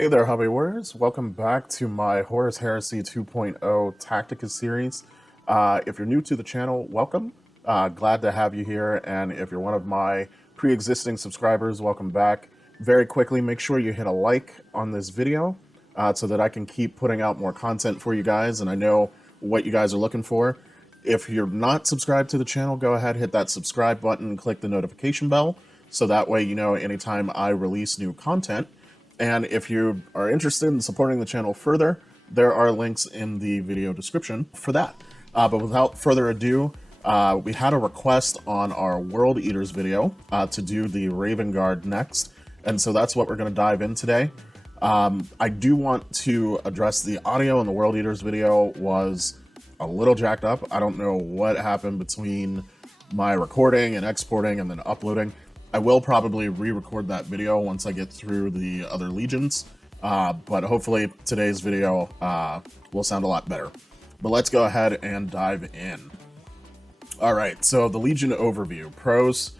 Hey there, hobby warriors. Welcome back to my Horus Heresy 2.0 Tactica series. If you're new to the channel, welcome. Glad to have you here, and if you're one of my pre-existing subscribers, welcome back. Very quickly, make sure you hit a like on this video so that I can keep putting out more content for you guys, and I know what you guys are looking for. If you're not subscribed to the channel, go ahead, hit that subscribe button, click the notification bell, so that way you know anytime I release new content. And if you are interested in supporting the channel further, there are links in the video description for that. But without further ado, we had a request on our World Eaters video to do the Raven Guard next, and so that's what we're going to dive in today. I do want to address the audio in the World Eaters video was a little jacked up. I don't know what happened between my recording and exporting and then uploading. I will probably re-record that video once I get through the other legions, but hopefully today's video will sound a lot better. But let's go ahead and dive in. All right, so the Legion overview. Pros.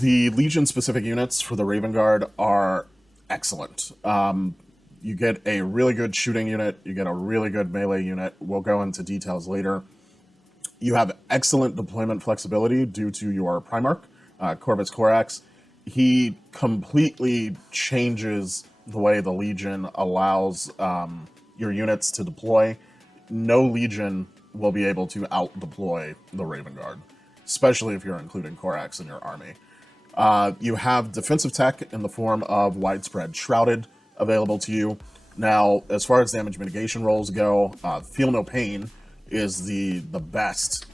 The Legion-specific units for the Raven Guard are excellent. You get a really good shooting unit, you get a really good melee unit. We'll go into details later. You have excellent deployment flexibility due to your Primarch. Corvus Corax, he completely changes the way the Legion allows your units to deploy. No Legion will be able to out-deploy the Raven Guard, especially if you're including Corax in your army. You have defensive tech in the form of Widespread Shrouded available to you. Now, as far as damage mitigation rolls go, Feel No Pain is the best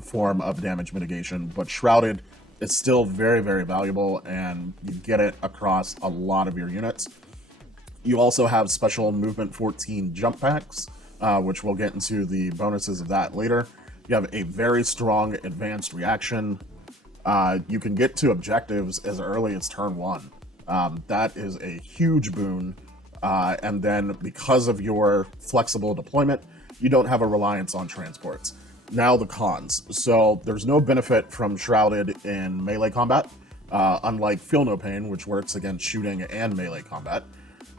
form of damage mitigation, but Shrouded is still very, very valuable, and you get it across a lot of your units. You also have special Movement 14 jump packs, which we'll get into the bonuses of that later. You have a very strong advanced reaction. You can get to objectives as early as turn 1. That is a huge boon, and then because of your flexible deployment, you don't have a reliance on transports. Now the cons. So there's no benefit from Shrouded in melee combat, unlike Feel No Pain, which works against shooting and melee combat.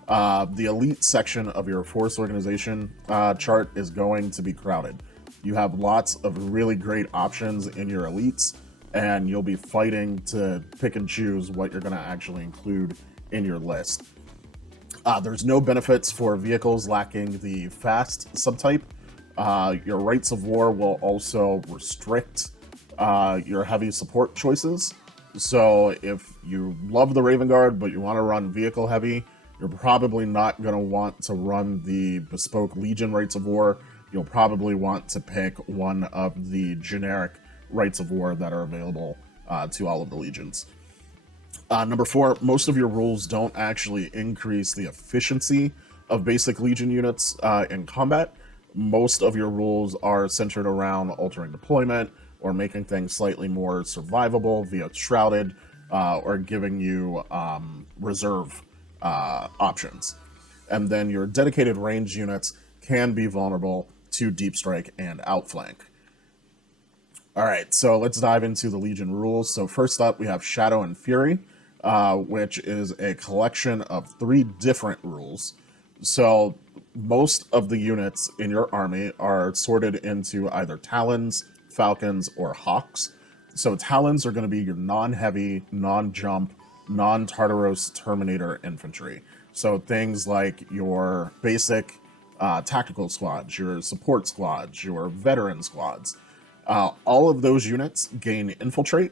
The elite section of your force organization chart is going to be crowded. You have lots of really great options in your elites, and you'll be fighting to pick and choose what you're going to actually include in your list. There's no benefits for vehicles lacking the fast subtype. Your Rights of War will also restrict your heavy support choices. So if you love the Raven Guard, but you want to run vehicle heavy, you're probably not going to want to run the bespoke Legion Rights of War. You'll probably want to pick one of the generic Rights of War that are available to all of the legions. Number 4, most of your rules don't actually increase the efficiency of basic Legion units in combat. Most of your rules are centered around altering deployment or making things slightly more survivable via Shrouded or giving you reserve options. And then your dedicated range units can be vulnerable to Deep Strike and Outflank. Alright, so let's dive into the Legion rules. So first up, we have Shadow and Fury, which is a collection of 3 different rules. So most of the units in your army are sorted into either Talons, Falcons, or Hawks. So Talons are going to be your non-heavy, non-jump, non-Tartaros Terminator infantry. So things like your basic tactical squads, your support squads, your veteran squads. All of those units gain Infiltrate,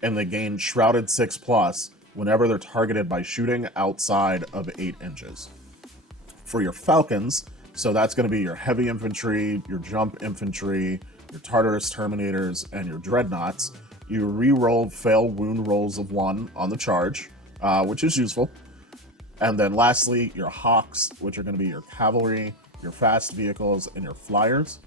and they gain Shrouded 6+ whenever they're targeted by shooting outside of 8 inches. For your Falcons, so that's going to be your heavy infantry, your jump infantry, your Tartarus Terminators, and your Dreadnoughts. You re-roll fail wound rolls of 1 on the charge, which is useful. And then lastly, your Hawks, which are going to be your cavalry, your fast vehicles, and your flyers.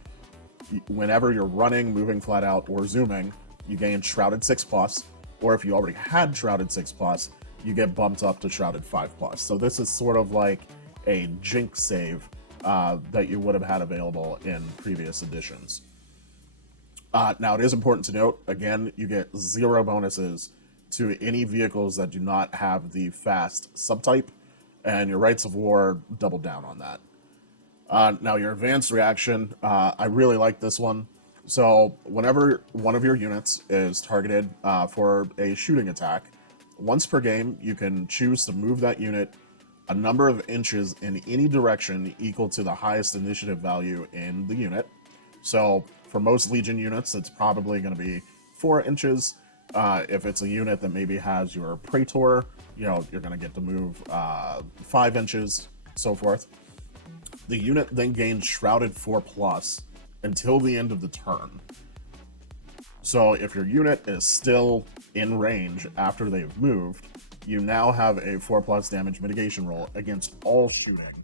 Whenever you're running, moving flat out, or zooming, you gain Shrouded 6+, or if you already had Shrouded 6+, you get bumped up to Shrouded 5+. So this is sort of like a Jinx save that you would have had available in previous editions. Now, it is important to note, again, you get 0 bonuses to any vehicles that do not have the fast subtype, and your Rites of War double down on that. Now, your advanced reaction, I really like this one. So, whenever one of your units is targeted for a shooting attack, once per game, you can choose to move that unit a number of inches in any direction equal to the highest initiative value in the unit. So, for most Legion units, it's probably going to be 4 inches. If it's a unit that maybe has your Praetor, you're going to get to move 5 inches, so forth. The unit then gains Shrouded 4+ until the end of the turn. So if your unit is still in range after they've moved, you now have a 4+ damage mitigation roll against all shooting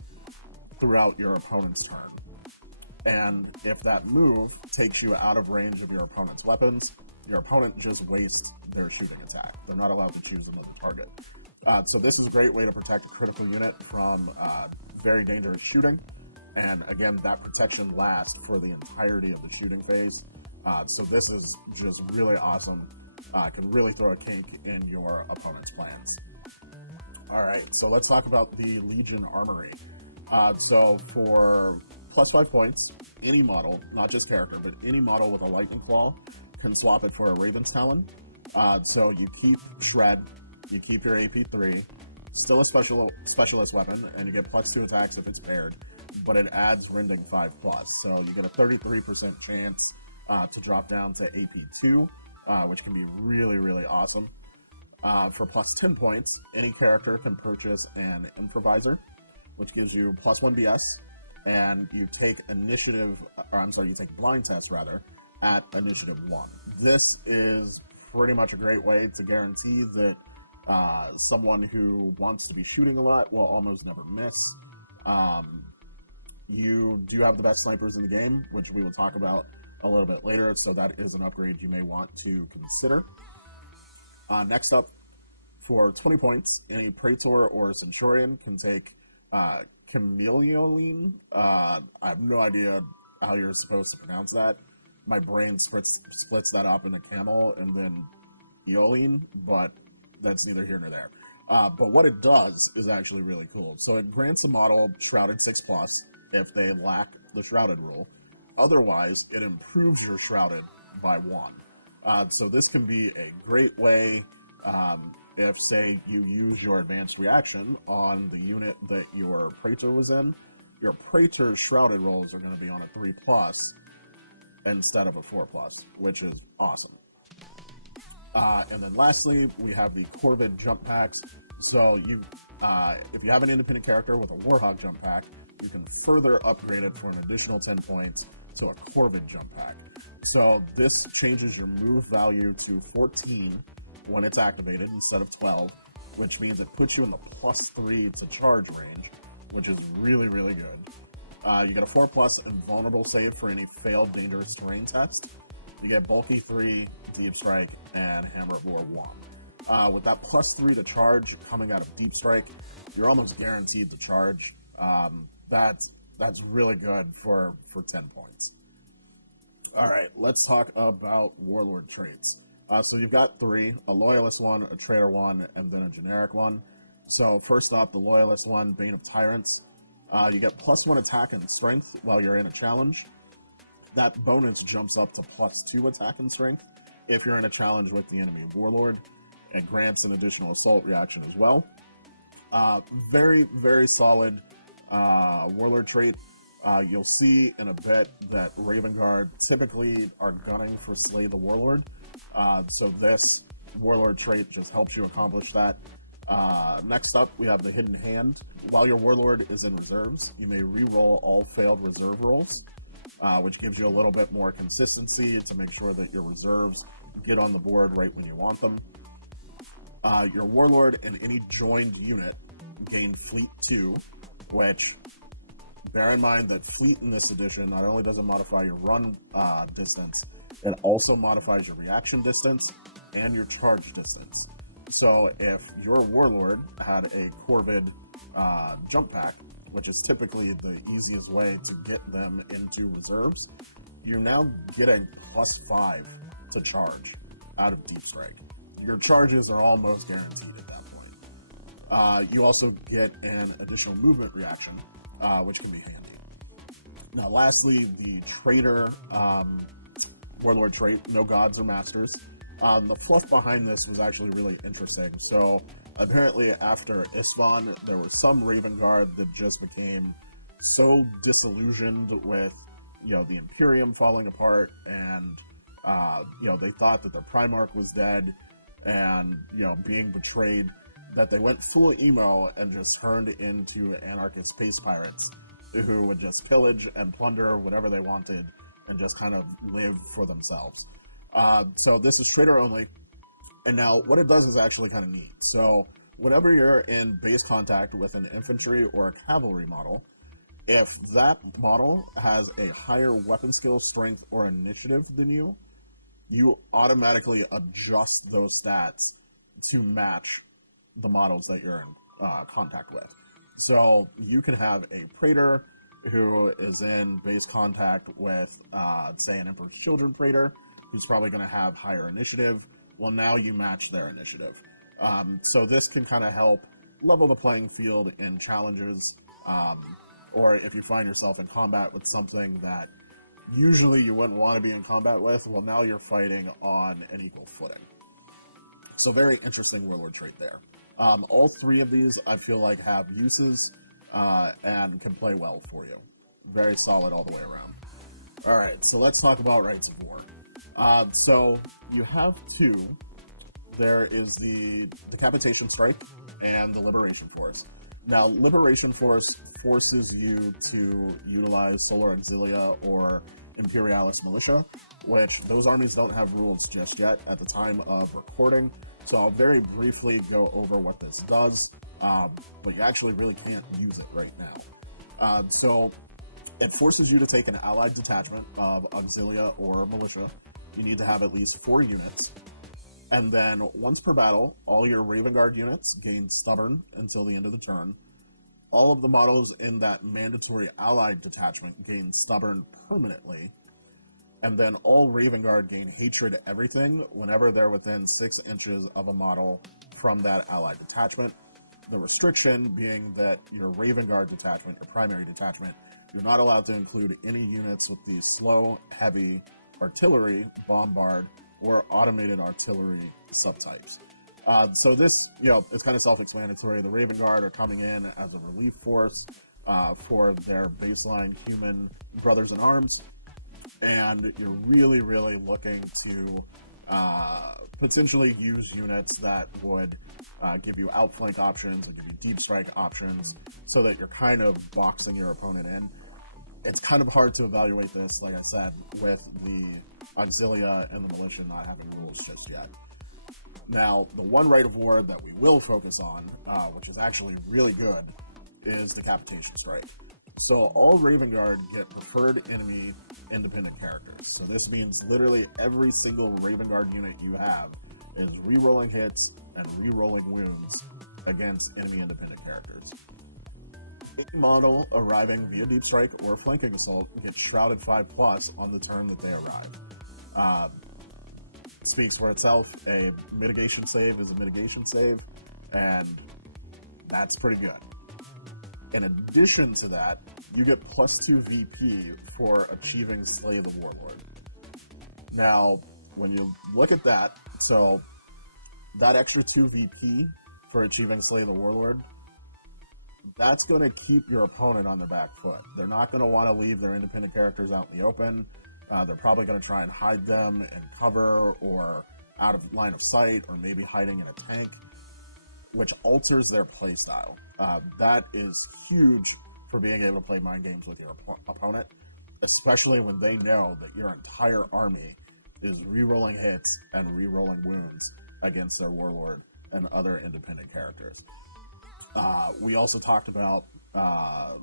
throughout your opponent's turn. And if that move takes you out of range of your opponent's weapons, your opponent just wastes their shooting attack. They're not allowed to choose another target. So this is a great way to protect a critical unit from very dangerous shooting. And again, that protection lasts for the entirety of the shooting phase. So this is just really awesome. Can really throw a kink in your opponent's plans. All right, so let's talk about the Legion Armory. So for +5 points, any model, not just character, but any model with a Lightning Claw can swap it for a Raven's Talon. So you keep Shred, you keep your AP3, still a specialist weapon, and you get +2 attacks if it's paired, but it adds Rending 5+. So you get a 33% chance to drop down to AP2, which can be really, really awesome. For +10 points, any character can purchase an Improviser, which gives you +1 BS, and you take you take Blind Test, rather, at Initiative 1. This is pretty much a great way to guarantee that someone who wants to be shooting a lot will almost never miss. You do have the best snipers in the game, which we will talk about a little bit later, so that is an upgrade you may want to consider. Next up, for 20 points, any Praetor or Centurion can take Chameleoline. I have no idea how you're supposed to pronounce that. My brain splits that up into Camel and then Eoline, but that's neither here nor there. But what it does is actually really cool. So it grants a model Shrouded 6+ if they lack the Shrouded rule. Otherwise, it improves your Shrouded by 1. So this can be a great way if, say, you use your advanced reaction on the unit that your Praetor was in. Your Praetor's Shrouded rolls are going to be on a 3+ instead of a 4+, which is awesome. And then lastly, we have the Corvid jump packs. So if you have an independent character with a Warhawk jump pack, you can further upgrade it for an additional 10 points to a Corvid jump pack. So this changes your move value to 14 when it's activated instead of 12, which means it puts you in the +3 to charge range, which is really, really good. You get a 4+ invulnerable save for any failed dangerous terrain test. You get Bulky 3, Deep Strike, and Hammer of War 1. With that +3 to charge coming out of Deep Strike, you're almost guaranteed to charge. That's really good for 10 points. All right, let's talk about Warlord traits. So you've got 3, a Loyalist one, a Traitor one, and then a generic one. So first up, the Loyalist one, Bane of Tyrants. You get +1 attack and strength while you're in a challenge. That bonus jumps up to +2 attack and strength if you're in a challenge with the enemy Warlord. It grants an additional assault reaction as well. Very, very solid Warlord trait. You'll see in a bit that Raven Guard typically are gunning for Slay the Warlord. So this Warlord trait just helps you accomplish that. Next up, we have the Hidden Hand. While your Warlord is in reserves, you may re-roll all failed reserve rolls, which gives you a little bit more consistency to make sure that your reserves get on the board right when you want them. Your Warlord and any joined unit gain Fleet 2, which, bear in mind that Fleet in this edition not only does it modify your run distance, it also modifies your reaction distance and your charge distance. So if your Warlord had a Corvid jump pack, which is typically the easiest way to get them into reserves, you're now getting +5 to charge out of Deep Strike. Your charges are almost guaranteed at that point. You also get an additional movement reaction, which can be handy. Now, lastly, the traitor warlord trait, no gods or masters. The fluff behind this was actually really interesting. So apparently after Isvan, there was some Raven Guard that just became so disillusioned with, the Imperium falling apart, and, they thought that their Primarch was dead and, being betrayed, that they went full emo and just turned into anarchist space pirates who would just pillage and plunder whatever they wanted and just kind of live for themselves. So this is traitor only. And now what it does is actually kind of neat. So whenever you're in base contact with an infantry or a cavalry model, if that model has a higher weapon skill, strength, or initiative than you, you automatically adjust those stats to match the models that you're in contact with. So you can have a Praetor who is in base contact with, say, an Emperor's Children Praetor, who's probably going to have higher initiative. Well, now you match their initiative. So this can kind of help level the playing field in challenges, or if you find yourself in combat with something that usually you wouldn't want to be in combat with, well, now you're fighting on an equal footing. So very interesting warlord trait there. All three of these, I feel like, have uses and can play well for you. Very solid all the way around. All right, so let's talk about Rites of War. So you have two. There is the Decapitation Strike and the Liberation Force. Now, Liberation Force forces you to utilize Solar Auxilia or Imperialis Militia, which those armies don't have rules just yet at the time of recording. So I'll very briefly go over what this does, but you actually really can't use it right now. So it forces you to take an allied detachment of Auxilia or Militia. You need to have at least 4 units. And then once per battle, all your Raven Guard units gain Stubborn until the end of the turn. All of the models in that mandatory allied detachment gain Stubborn permanently. And then all Raven Guard gain Hatred Everything whenever they're within 6 inches of a model from that allied detachment. The restriction being that your Raven Guard detachment, your primary detachment, you're not allowed to include any units with the slow, heavy, artillery, bombard, or automated artillery subtypes. So this, it's kind of self-explanatory. The Raven Guard are coming in as a relief force for their baseline human brothers in arms, and you're really, really looking to potentially use units that would give you outflank options or give you deep strike options so that you're kind of boxing your opponent in. It's kind of hard to evaluate this, like I said, with the Auxilia and the Militia not having rules just yet. Now, the one Rite of War that we will focus on, which is actually really good, is Decapitation Strike. So all Raven Guard get preferred enemy independent characters. So this means literally every single Raven Guard unit you have is re-rolling hits and re-rolling wounds against enemy independent characters. Any model arriving via Deep Strike or Flanking Assault gets Shrouded 5+ on the turn that they arrive. Speaks for itself. A mitigation save is a mitigation save, and that's pretty good. In addition to that, you get +2 VP for achieving Slay the Warlord. Now, when you look at that, so that extra 2 VP for achieving Slay the Warlord, that's going to keep your opponent on their back foot. They're not going to want to leave their independent characters out in the open. They're probably going to try and hide them in cover or out of line of sight, or maybe hiding in a tank, which alters their playstyle. That is huge for being able to play mind games with your opponent, especially when they know that your entire army is re-rolling hits and re-rolling wounds against their warlord and other independent characters. We also talked about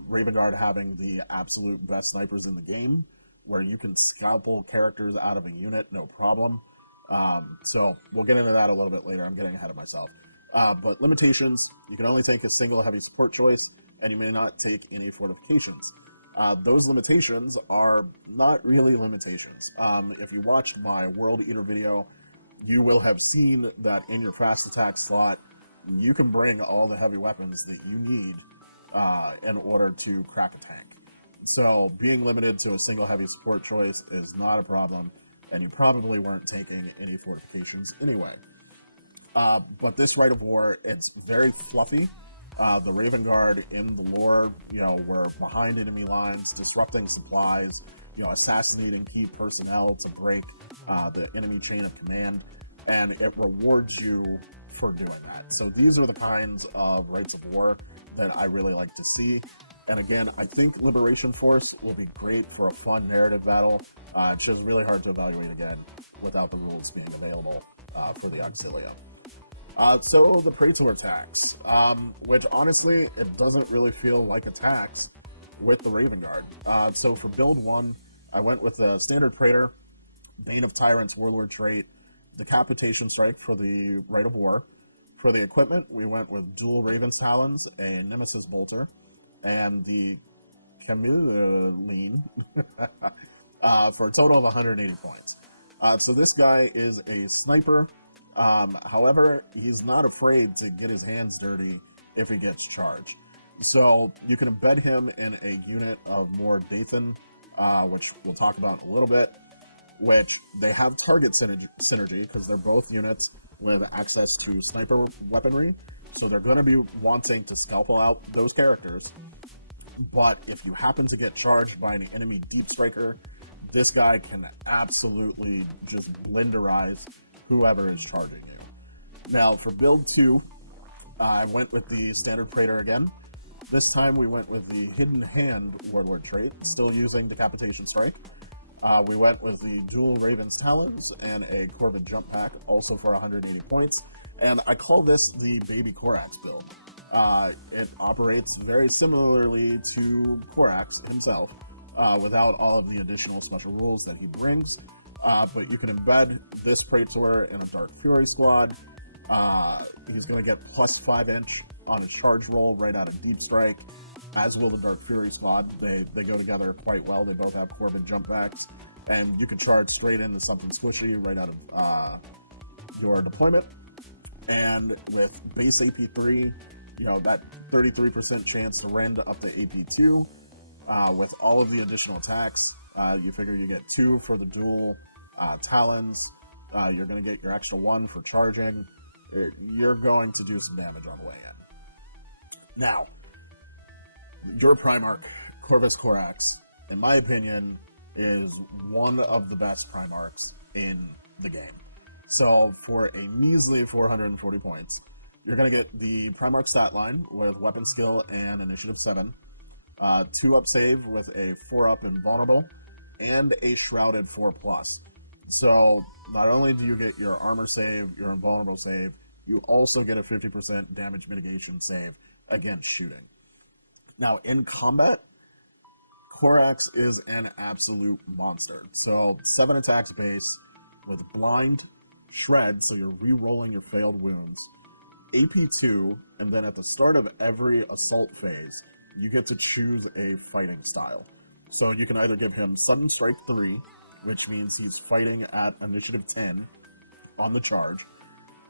Raven Guard having the absolute best snipers in the game, where you can scalpel characters out of a unit, no problem. So we'll get into that a little bit later. I'm getting ahead of myself. But limitations, you can only take a single heavy support choice, and you may not take any fortifications. Those limitations are not really limitations. If you watched my World Eater video, you will have seen that in your fast attack slot, you can bring all the heavy weapons that you need in order to crack a tank. So being limited to a single heavy support choice is not a problem, and you probably weren't taking any fortifications anyway. But this Rite of War, it's very fluffy. The Raven Guard in the lore, were behind enemy lines, disrupting supplies, assassinating key personnel to break the enemy chain of command, and it rewards you for doing that. So these are the kinds of Rites of War that I really like to see. And again, I think Liberation Force will be great for a fun narrative battle. It's just really hard to evaluate again without the rules being available for the Auxilia. So the Praetor tax, which honestly, it doesn't really feel like a tax with the Raven Guard. So for build 1, I went with the standard Praetor, Bane of Tyrants Warlord trait, Decapitation Strike for the Rite of War. For the equipment, we went with dual Raven's Talons, a Nemesis Bolter, and the Camilleline for a total of 180 points. So this guy is a sniper. However, he's not afraid to get his hands dirty if he gets charged. So you can embed him in a unit of more Dathan, which we'll talk about in a little bit, which they have target synergy because they're both units with access to sniper weaponry. So they're going to be wanting to scalpel out those characters. But if you happen to get charged by an enemy deep striker, this guy can absolutely just blenderize whoever is charging you. Now for build 2, I went with the standard Praetor again. This time we went with the Hidden Hand Warlord trait, still using Decapitation Strike. We went with the dual Raven's Talons and a Corvid Jump Pack, also for 180 points. And I call this the Baby Corax build. It operates very similarly to Corax himself, without all of the additional special rules that he brings. But you can embed this Praetor in a Dark Fury squad. He's going to get plus 5 inch on a charge roll right out of Deep Strike, as will the Dark Fury squad. They go together quite well. They both have Corvid jump backs, and you can charge straight into something squishy right out of your deployment. And with base AP3, that 33% chance to rend up to AP2, with all of the additional attacks, you figure you get 2 for the dual Talons. You're going to get your extra 1 for charging. You're going to do some damage on the way in. Now, your Primarch, Corvus Corax, in my opinion, is one of the best Primarchs in the game. So for a measly 440 points, you're going to get the Primarch stat line with Weapon Skill and Initiative 7, 2-up save with a 4-up Invulnerable, and a Shrouded 4+. So not only do you get your armor save, your invulnerable save, you also get a 50% damage mitigation save against shooting. Now in combat, Corax is an absolute monster. So 7 attacks base with Blind, Shred, so you're re-rolling your failed wounds, AP2, and then at the start of every assault phase, you get to choose a fighting style. So you can either give him Sudden Strike 3, which means he's fighting at Initiative 10 on the charge.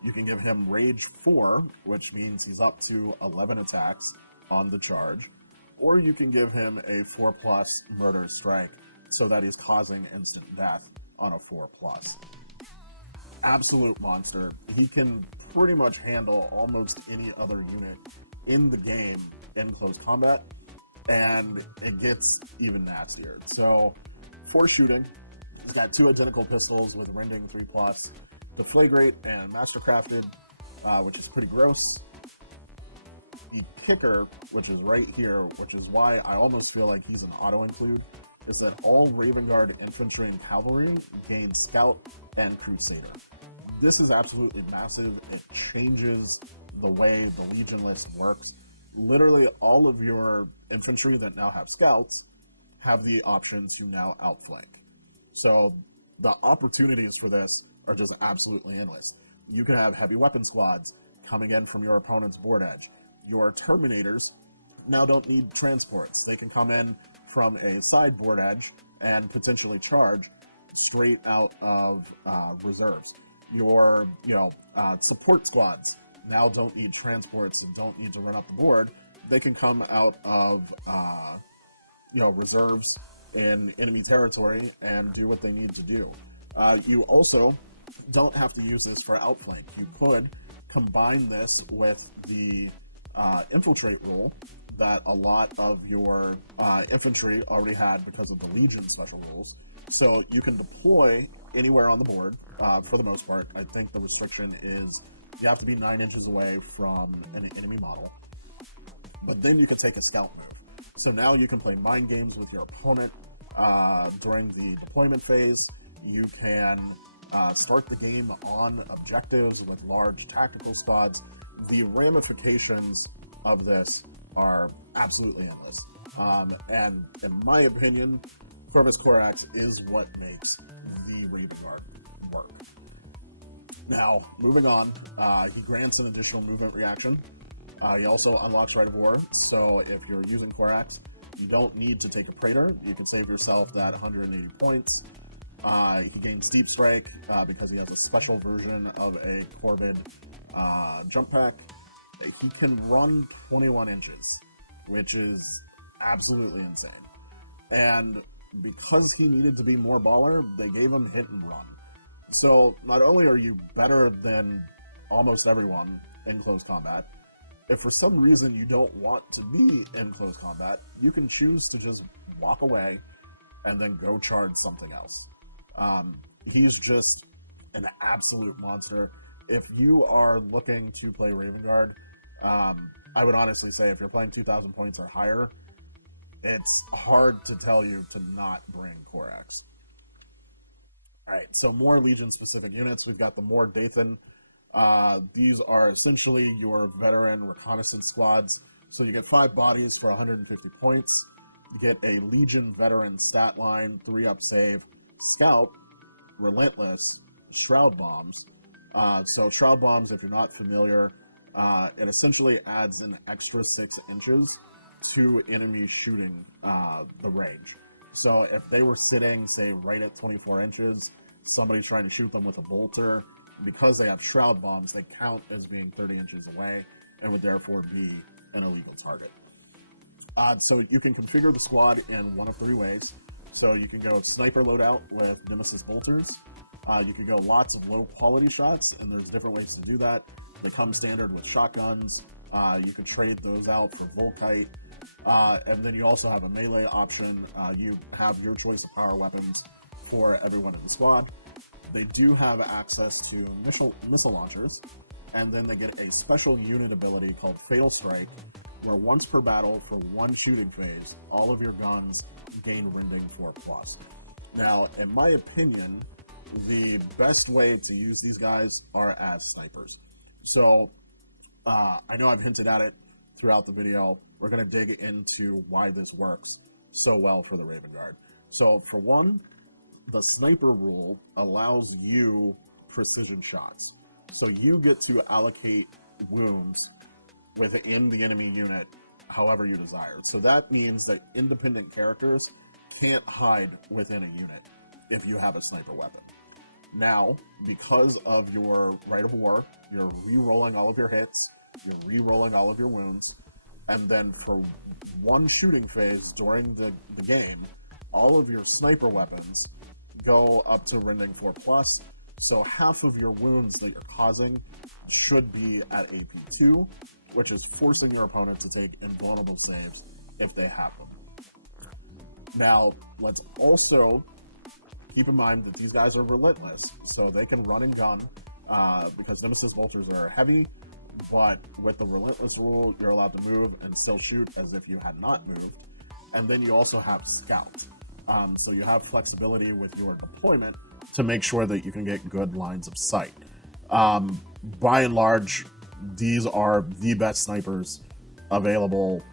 You can give him Rage 4, which means he's up to 11 attacks on the charge. Or you can give him a 4+ Murder Strike, so that he's causing instant death on a 4+. Absolute monster. He can pretty much handle almost any other unit in the game in close combat, and it gets even nastier. So for shooting, he's got 2 identical pistols with Rending 3+, Deflagrate and Mastercrafted, which is pretty gross. The kicker, which is right here, which is why I almost feel like he's an auto-include, is that all Raven Guard infantry and cavalry gain Scout and Crusader. This is absolutely massive. It changes the way the Legion list works. Literally all of your infantry that now have Scouts have the option to now outflank. So the opportunities for this are just absolutely endless. You can have heavy weapon squads coming in from your opponent's board edge. Your Terminators now don't need transports. They can come in from a sideboard edge and potentially charge straight out of reserves. Your support squads now don't need transports and don't need to run up the board. They can come out of reserves in enemy territory and do what they need to do. You also don't have to use this for outflank. You could combine this with the infiltrate rule that a lot of your infantry already had because of the Legion special rules. So you can deploy anywhere on the board for the most part. I think the restriction is you have to be 9 inches away from an enemy model. But then you can take a scout move. So now you can play mind games with your opponent during the deployment phase. You can start the game on objectives with large tactical squads. The ramifications of this are absolutely endless. And in my opinion, Corvus Corax is what makes the Raven Guard work. Now, moving on, he grants an additional movement reaction. He also unlocks Rite of War, so if you're using Corax, you don't need to take a Praetor. You can save yourself that 180 points. He gains Deep Strike because he has a special version of a Corvid jump pack. He can run 21 inches, which is absolutely insane. And because he needed to be more baller, they gave him hit and run. So not only are you better than almost everyone in close combat, if for some reason you don't want to be in close combat, you can choose to just walk away and then go charge something else. He's just an absolute monster. If you are looking to play Raven Guard, I would honestly say if you're playing 2,000 points or higher, it's hard to tell you to not bring Corax. Alright, so more Legion-specific units. We've got the Mor Dathan. These are essentially your veteran reconnaissance squads. So you get 5 bodies for 150 points. You get a Legion veteran stat line, 3-up save, Scout, Relentless, Shroud Bombs. So Shroud Bombs, if you're not familiar, it essentially adds an extra 6 inches to enemy shooting the range. So if they were sitting, say, right at 24 inches, somebody trying to shoot them with a bolter, because they have Shroud Bombs, they count as being 30 inches away and would therefore be an illegal target. So you can configure the squad in one of 3 ways. So you can go sniper loadout with Nemesis bolters. You could go lots of low quality shots, and there's different ways to do that. They come standard with shotguns. You could trade those out for Volkite. And then you also have a melee option. You have your choice of power weapons for everyone in the squad. They do have access to missile launchers, and then they get a special unit ability called Fatal Strike, where once per battle for 1 shooting phase, all of your guns gain rending 4+. Now, in my opinion, the best way to use these guys are as snipers. So, I know I've hinted at it throughout the video. We're going to dig into why this works so well for the Raven Guard. So, for one, the sniper rule allows you precision shots. So you get to allocate wounds within the enemy unit however you desire. So that means that independent characters can't hide within a unit if you have a sniper weapon. Now, because of your Rite of War, you're re-rolling all of your hits, you're re-rolling all of your wounds, and then for 1 shooting phase during the game, all of your sniper weapons go up to rending 4+, so half of your wounds that you're causing should be at AP2, which is forcing your opponent to take invulnerable saves if they have them. Now, let's also keep in mind that these guys are relentless, so they can run and gun, because Nemesis bolters are heavy, but with the relentless rule, you're allowed to move and still shoot as if you had not moved. And then you also have Scout. So you have flexibility with your deployment to make sure that you can get good lines of sight. By and large, these are the best snipers available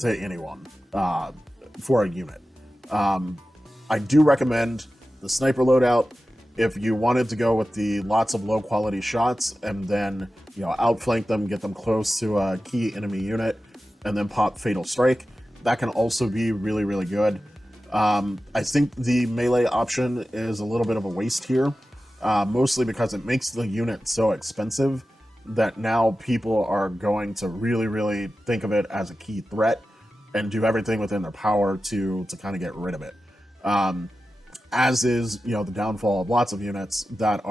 to anyone for a unit. I do recommend the sniper loadout if you wanted to go with the lots of low quality shots and then outflank them, get them close to a key enemy unit, and then pop Fatal Strike. That can also be really, really good. I think the melee option is a little bit of a waste here, mostly because it makes the unit so expensive that now people are going to really, really think of it as a key threat and do everything within their power to kind of get rid of it. As is, the downfall of lots of units that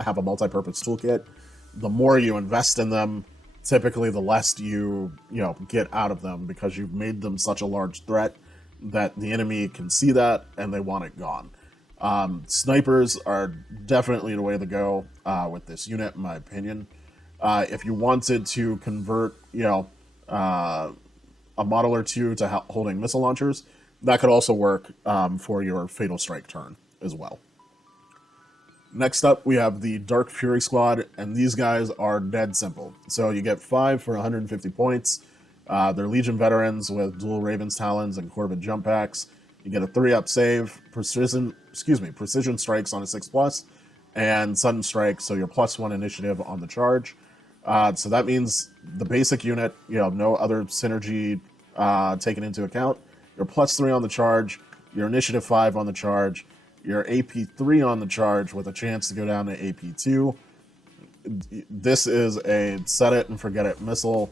have a multi-purpose toolkit. The more you invest in them, typically the less you get out of them, because you've made them such a large threat that the enemy can see that and they want it gone. Snipers are definitely the way to go with this unit, in my opinion. If you wanted to convert, a model or two to holding missile launchers, that could also work for your Fatal Strike turn as well. Next up, we have the Dark Fury Squad, and these guys are dead simple. So you get 5 for 150 points. They're Legion veterans with dual Raven's Talons and Corvid jump packs. You get a 3-up save, precision strikes on a 6+, and sudden strike, so you're +1 initiative on the charge. So that means the basic unit, no other synergy taken into account. You're +3 on the charge, your initiative 5 on the charge, your AP 3 on the charge with a chance to go down to AP 2. This is a set it and forget it missile.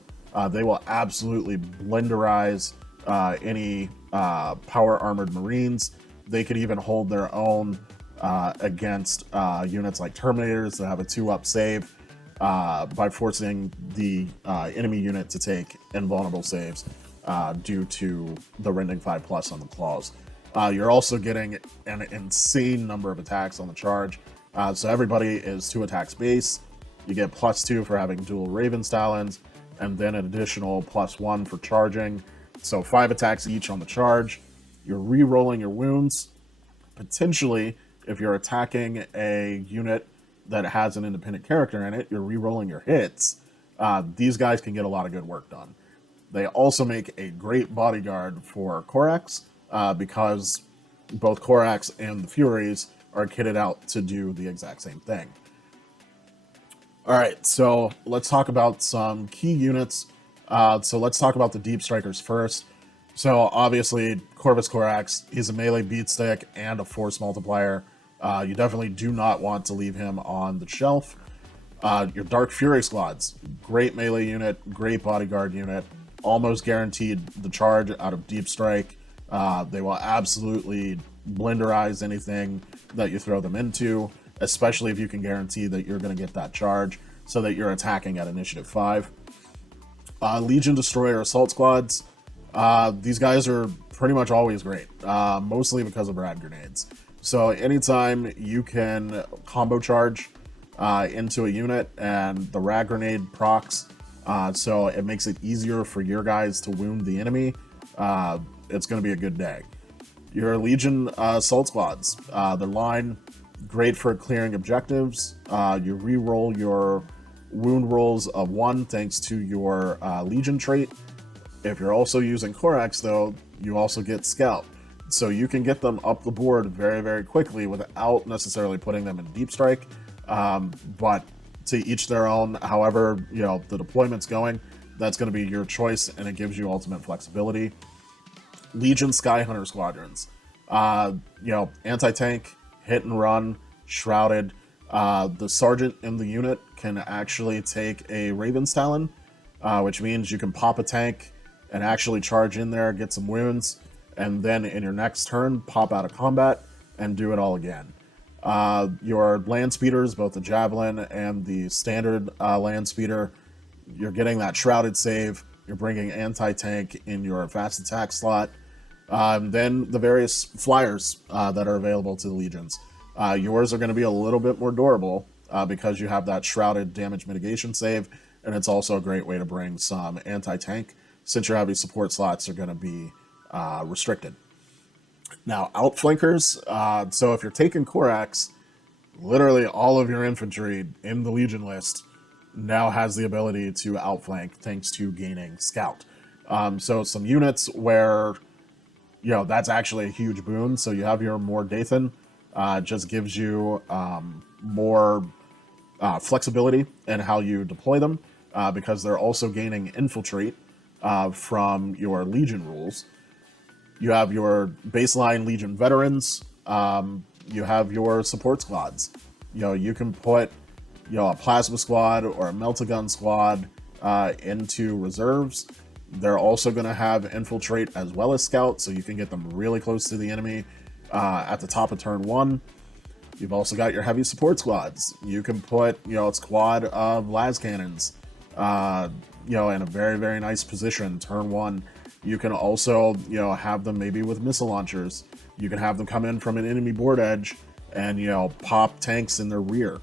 They will absolutely blenderize any power armored Marines. They could even hold their own against units like Terminators that have a 2-up save by forcing the enemy unit to take invulnerable saves due to the rending 5+ on the claws. You're also getting an insane number of attacks on the charge. So everybody is 2 attacks base. You get +2 for having dual Raven's Talons, and then an additional +1 for charging. So 5 attacks each on the charge. You're re-rolling your wounds. Potentially, if you're attacking a unit that has an independent character in it, you're re-rolling your hits. These guys can get a lot of good work done. They also make a great bodyguard for Corax, because both Corax and the Furies are kitted out to do the exact same thing. Alright, so let's talk about some key units. So let's talk about the Deep Strikers first. So obviously, Corvus Corax, he's a melee beatstick and a force multiplier. You definitely do not want to leave him on the shelf. Your Dark Fury squads, great melee unit, great bodyguard unit, almost guaranteed the charge out of Deep Strike. They will absolutely blenderize anything that you throw them into, especially if you can guarantee that you're going to get that charge so that you're attacking at initiative 5. Legion Destroyer assault squads, these guys are pretty much always great, mostly because of rad grenades. So anytime you can combo charge into a unit and the rad grenade procs, so it makes it easier for your guys to wound the enemy, it's going to be a good day. Your Legion assault squads, the line, great for clearing objectives. You re-roll your wound rolls of 1 thanks to your Legion trait. If you're also using Corax, though, you also get Scout. So you can get them up the board very, very quickly without necessarily putting them in Deep Strike. But to each their own, however, the deployment's going, that's going to be your choice, and it gives you ultimate flexibility. Legion Skyhunter squadrons, anti-tank, hit and run, shrouded. The sergeant in the unit can actually take a Raven's Talon, which means you can pop a tank and actually charge in there, get some wounds, and then in your next turn, pop out of combat and do it all again. Your land speeders, both the Javelin and the standard land speeder, you're getting that shrouded save. You're bringing anti-tank in your fast attack slot. Then the various flyers that are available to the legions. Yours are going to be a little bit more durable because you have that shrouded damage mitigation save, and it's also a great way to bring some anti-tank since your heavy support slots are going to be restricted. Now, outflankers. So if you're taking Corax, literally all of your infantry in the Legion list now has the ability to outflank thanks to gaining Scout. So some units where, that's actually a huge boon. So you have your Mordathan, just gives you more flexibility in how you deploy them, because they're also gaining Infiltrate from your Legion rules. You have your baseline Legion veterans. You have your support squads. You can put a plasma squad or a meltagun squad into reserves. They're also going to have infiltrate as well as scout, so you can get them really close to the enemy at the top of turn 1. You've also got your heavy support squads. You can put, a squad of las cannons, in a very, very nice position, turn 1. You can also, have them maybe with missile launchers. You can have them come in from an enemy board edge and, pop tanks in their rear.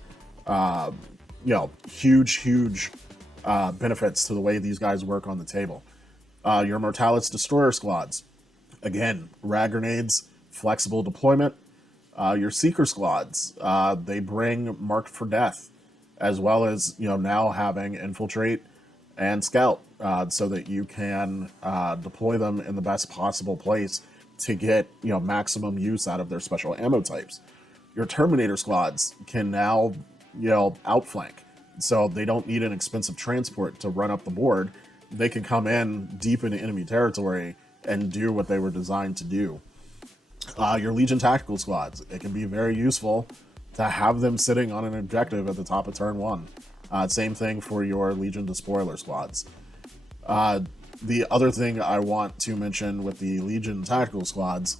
Huge benefits to the way these guys work on the table. Your Mortalis Destroyer squads. Again, rad grenades, flexible deployment. Your Seeker squads, they bring Marked for Death, as well as, now having Infiltrate and Scout, so that you can deploy them in the best possible place to get, maximum use out of their special ammo types. Your Terminator squads can now, outflank, so they don't need an expensive transport to run up the board. They can come in deep into enemy territory and do what they were designed to do. Your Legion Tactical squads, it can be very useful to have them sitting on an objective at the top of turn 1. Same thing for your Legion Despoiler squads. The other thing I want to mention with the Legion Tactical squads,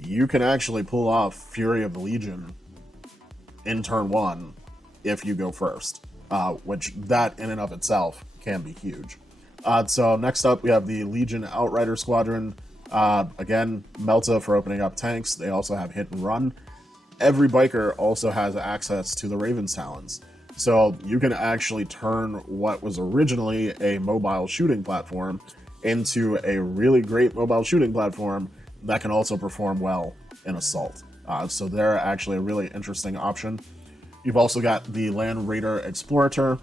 you can actually pull off Fury of the Legion in turn 1 if you go first, which that in and of itself can be huge. So next up we have the Legion Outrider Squadron. Again, Melta for opening up tanks. They also have hit and run. Every biker also has access to the Raven's Talons. So you can actually turn what was originally a mobile shooting platform into a really great mobile shooting platform that can also perform well in assault. So they're actually a really interesting option. You've also got the Land Raider Explorator.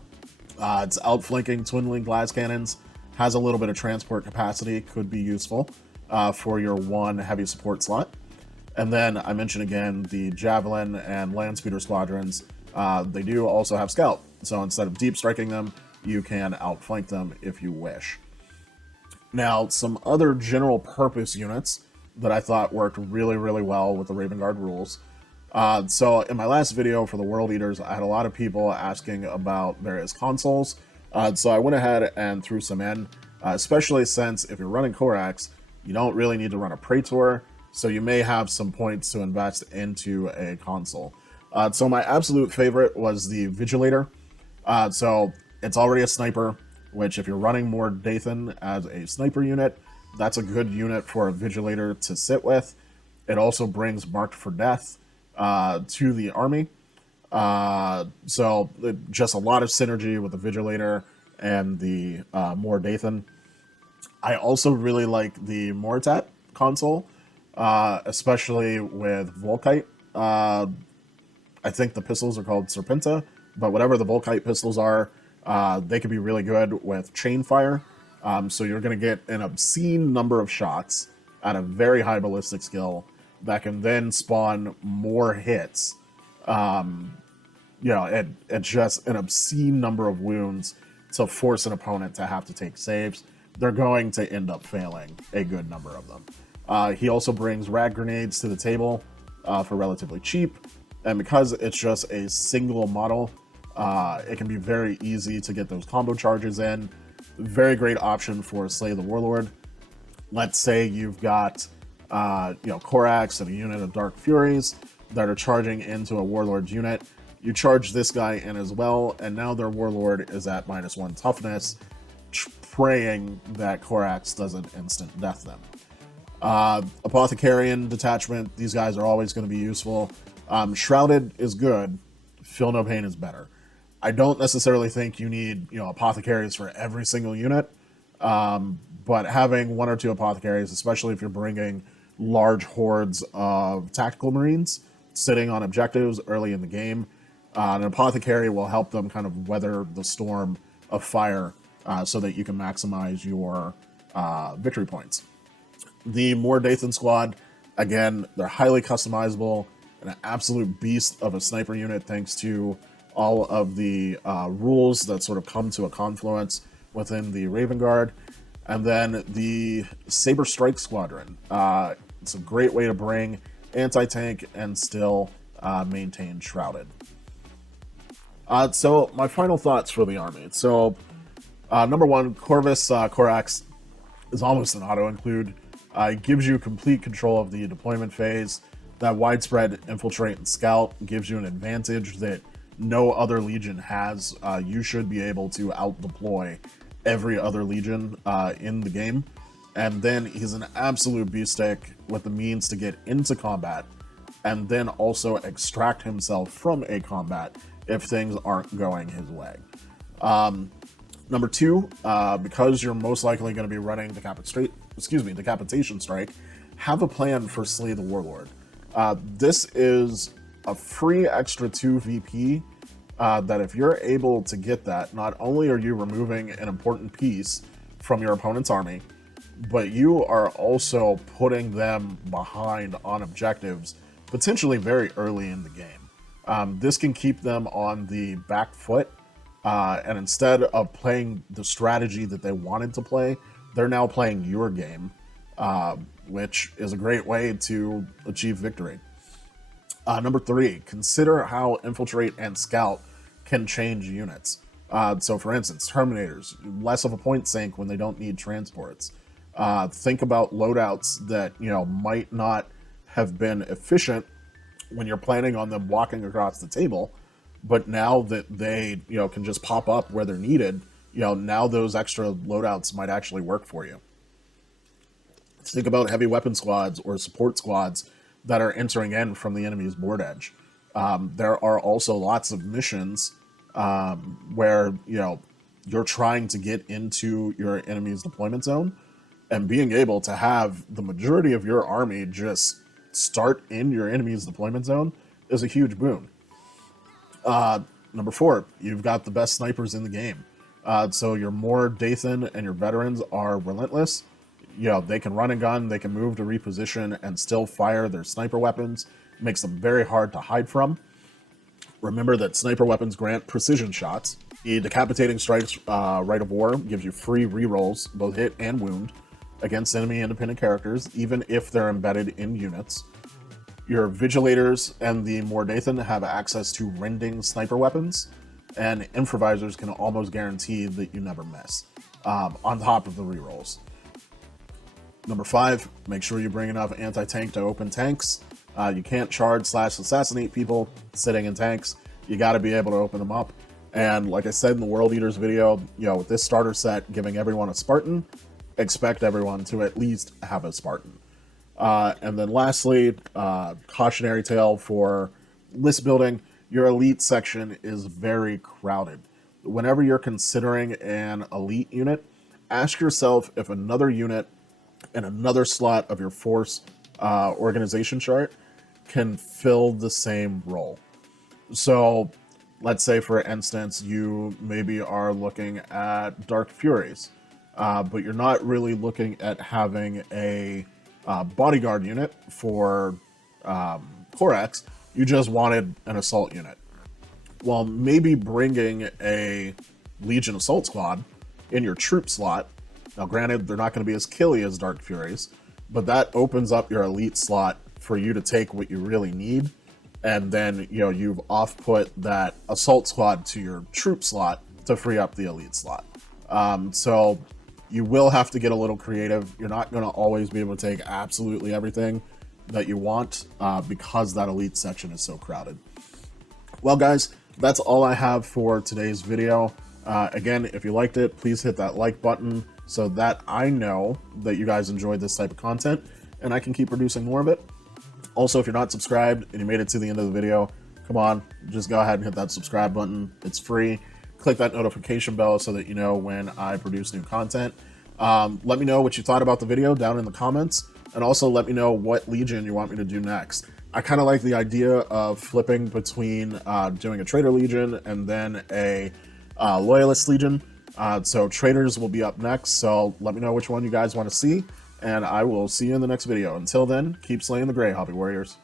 It's outflanking twin-link glass cannons, has a little bit of transport capacity, could be useful for your 1 heavy support slot. And then I mentioned again the Javelin and Landspeeder squadrons. They do also have Scout, so instead of deep striking them, you can outflank them if you wish. Now, some other general purpose units that I thought worked really, really well with the Raven Guard rules. So in my last video for the World Eaters, I had a lot of people asking about various consoles. So I went ahead and threw some in, especially since if you're running Corax, you don't really need to run a Praetor, so you may have some points to invest into a console. So my absolute favorite was the Vigilator. So it's already a sniper, which if you're running more Dathan as a sniper unit, that's a good unit for a Vigilator to sit with. It also brings Marked for Death to the army. So just a lot of synergy with the Vigilator and the Mordathan. I also really like the Mortat console, especially with Volkite. I think the pistols are called Serpenta, but whatever the Volkite pistols are, they can be really good with chain fire. So you're going to get an obscene number of shots at a very high ballistic skill that can then spawn more hits. It's just an obscene number of wounds to force an opponent to have to take saves. They're going to end up failing a good number of them. He also brings rad grenades to the table for relatively cheap. And because it's just a single model, it can be very easy to get those combo charges in. Very great option for Slay the Warlord. Let's say you've got Corax and a unit of Dark Furies that are charging into a Warlord's unit. You charge this guy in as well, and now their Warlord is at -1 toughness, praying that Corax doesn't instant death them. Apothecarian detachment, these guys are always going to be useful. Shrouded is good, Feel No Pain is better. I don't necessarily think you need apothecaries for every single unit, but having 1 or 2 apothecaries, especially if you're bringing large hordes of tactical marines sitting on objectives early in the game, an apothecary will help them kind of weather the storm of fire so that you can maximize your victory points. The Mordathan squad, again, they're highly customizable and an absolute beast of a sniper unit thanks to all of the rules that sort of come to a confluence within the Raven Guard. And then the Saber Strike Squadron. It's a great way to bring anti-tank and still maintain Shrouded. So my final thoughts for the army. So number one, Corvus Corax is almost an auto-include. It gives you complete control of the deployment phase. That widespread infiltrate and scout gives you an advantage that no other legion has. You should be able to out-deploy every other legion in the game. And then he's an absolute beefstick with the means to get into combat and then also extract himself from a combat if things aren't going his way. Number two, because you're most likely going to be running Decapitation Strike, have a plan for Slay the Warlord. This is a free extra 2 VP that if you're able to get that, not only are you removing an important piece from your opponent's army, but you are also putting them behind on objectives, potentially very early in the game. This can keep them on the back foot, and instead of playing the strategy that they wanted to play, they're now playing your game, which is a great way to achieve victory. Number three, consider how Infiltrate and Scout can change units. So for instance, Terminators, less of a point sink when they don't need transports. Think about loadouts that, might not have been efficient when you're planning on them walking across the table, but now that they, can just pop up where they're needed, now those extra loadouts might actually work for you. Think about heavy weapon squads or support squads that are entering in from the enemy's board edge. There are also lots of missions where, you're trying to get into your enemy's deployment zone, and being able to have the majority of your army just start in your enemy's deployment zone is a huge boon. Number four, you've got the best snipers in the game. So your more Dathan and your veterans are relentless. They can run and gun, they can move to reposition and still fire their sniper weapons. It makes them very hard to hide from. Remember that sniper weapons grant precision shots. The Decapitating Strike's Rite of War gives you free rerolls, both hit and wound, against enemy independent characters, even if they're embedded in units. Your Vigilators and the Mordathan have access to rending sniper weapons, and Improvisers can almost guarantee that you never miss, on top of the rerolls. Number five, make sure you bring enough anti-tank to open tanks. You can't charge/assassinate people sitting in tanks. You got to be able to open them up. And like I said in the World Eaters video, with this starter set giving everyone a Spartan, expect everyone to at least have a Spartan. And then lastly, cautionary tale for list building. Your elite section is very crowded. Whenever you're considering an elite unit, ask yourself if another unit in another slot of your force organization chart can fill the same role. So let's say, for instance, you maybe are looking at Dark Furies, but you're not really looking at having a bodyguard unit for Corax. You just wanted an assault unit. Well, maybe bringing a Legion Assault Squad in your troop slot. Now, granted, they're not going to be as killy as Dark Furies, but that opens up your elite slot for you to take what you really need. And then, you've off-put that assault squad to your troop slot to free up the elite slot. So you will have to get a little creative. You're not going to always be able to take absolutely everything that you want because that elite section is so crowded. Well, guys, that's all I have for today's video. Again, if you liked it, please hit that like button so that I know that you guys enjoyed this type of content and I can keep producing more of it. Also, if you're not subscribed and you made it to the end of the video, come on, just go ahead and hit that subscribe button. It's free. Click that notification bell so that you know when I produce new content. Let me know what you thought about the video down in the comments, and also let me know what Legion you want me to do next. I kind of like the idea of flipping between doing a Traitor Legion and then a Loyalist Legion. So Traitors will be up next, so let me know which one you guys want to see, and I will see you in the next video. Until then, keep slaying the Grey, Hobby Warriors.